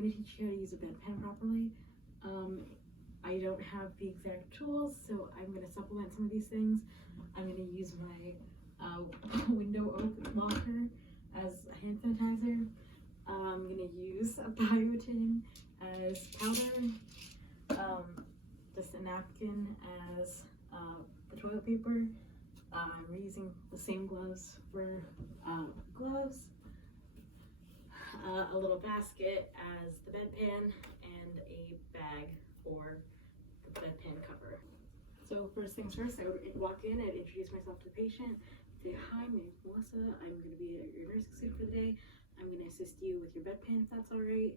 going to teach you how to use a bedpan properly. I don't have the exact tools, so I'm going to supplement some of these things. I'm going to use my window oak locker as a hand sanitizer. I'm going to use a biotin as powder, just a napkin as the toilet paper. I'm reusing the same gloves for gloves, a little basket as the bedpan, and a bag for the bedpan cover. So first things first, I would walk in and introduce myself to the patient, say, hi, my name is Melissa, I'm going to be your nursing student for the day. I'm going to assist you with your bedpan if that's all right.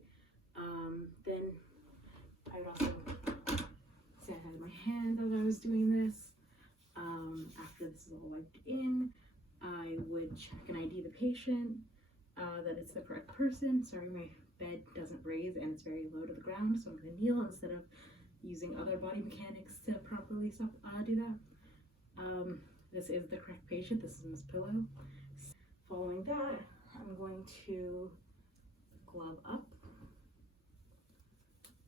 Then I would also say I had my hands as I was doing this. After this is all wiped in, I would check and ID the patient, that it's the correct person. Sorry, my bed doesn't raise and it's very low to the ground, so I'm going to kneel instead of using other body mechanics to properly do that. This is the correct patient. This is Miss Pillow. Following that, I'm going to glove up.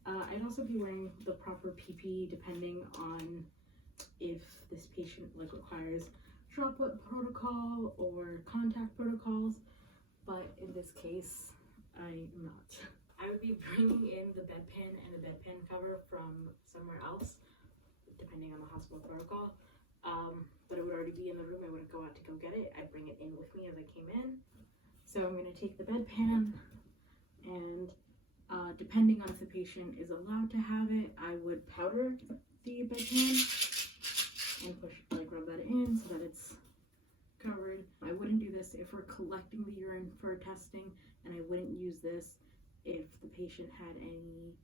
I'd also be wearing the proper PPE depending on if this patient requires droplet protocol or contact protocols, but in this case, I'm not. I would be bringing in the bedpan and the bedpan cover from somewhere else, depending on the hospital protocol. But it would already be in the room. I wouldn't go out to go get it. I'd bring it in with me as I came in. So I'm going to take the bedpan, and depending on if the patient is allowed to have it, I would powder the bedpan and rub that in so that it's covered. I wouldn't do this if we're collecting the urine for testing, and I wouldn't use this if the patient had any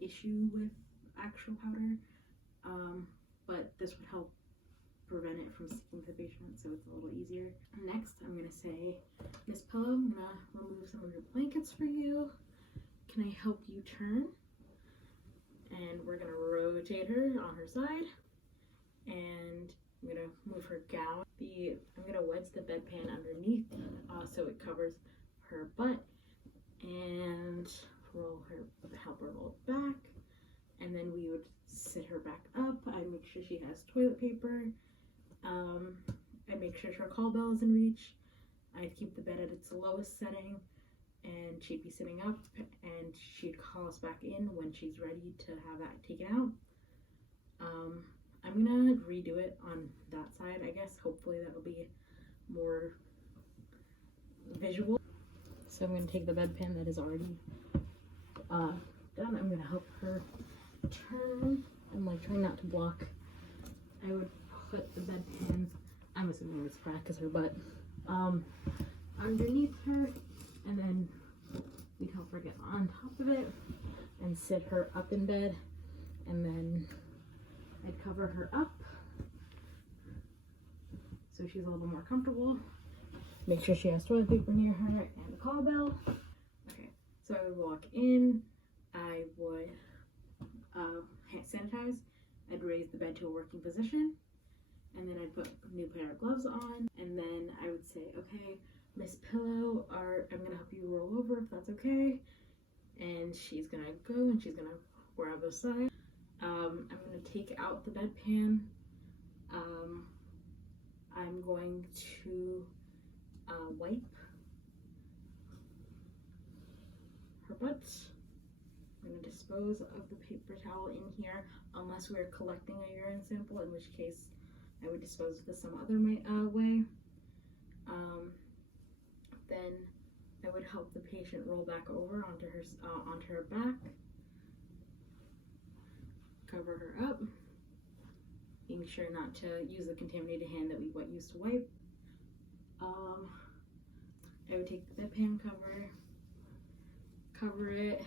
issue with actual powder, but this would help prevent it from sticking to the patient, so it's a little easier. Next, I'm going to say, Miss Pillow, I'm going to remove some of your blankets for you. Can I help you turn? And we're going to rotate her on her side, and I'm going to move her gown. I'm going to wedge the bedpan underneath so it covers her butt, and help her roll back, and then we would sit her back up. I make sure she has toilet paper. I make sure her call bell is in reach. I'd keep the bed at its lowest setting, and she'd be sitting up, and she'd call us back in when she's ready to have that taken out. I'm gonna redo it on that side, I guess. Hopefully that'll be more visual. So I'm gonna take the bedpan that is already done. I'm gonna help her turn. I'm trying not to block. I would put the bedpan, I'm assuming it's crack is her butt, underneath her, and then we'd help her get on top of it and sit her up in bed, and then I'd cover her up so she's a little more comfortable. Make sure she has toilet paper near her and a call bell. Okay, so I would walk in, I would hand sanitize, I'd raise the bed to a working position, and then I'd put a new pair of gloves on, and then I would say, okay, Miss Pillow, I'm gonna help you roll over if that's okay. And she's gonna go and she's gonna grab the side. I'm gonna take out the bedpan. I'm going to wipe her butt. I'm gonna dispose of the paper towel in here unless we're collecting a urine sample, in which case I would dispose of this some other way. Then I would help the patient roll back over onto her back, cover her up, being sure not to use the contaminated hand that we used to wipe. I would take the bedpan cover it,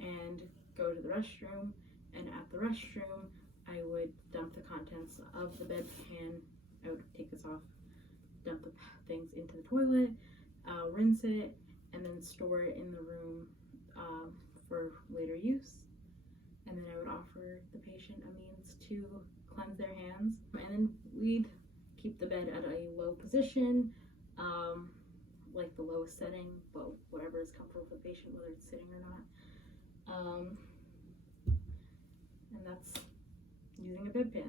and go to the restroom. And at the restroom, I would dump the contents of the bedpan. I would take this off, dump the things into the toilet, rinse it, and then store it in the room for later use. And then I would offer the patient a means to cleanse their hands. And then we'd keep the bed at a low position, like the lowest setting, but whatever is comfortable for the patient, whether it's sitting or not. And that's using a bedpan.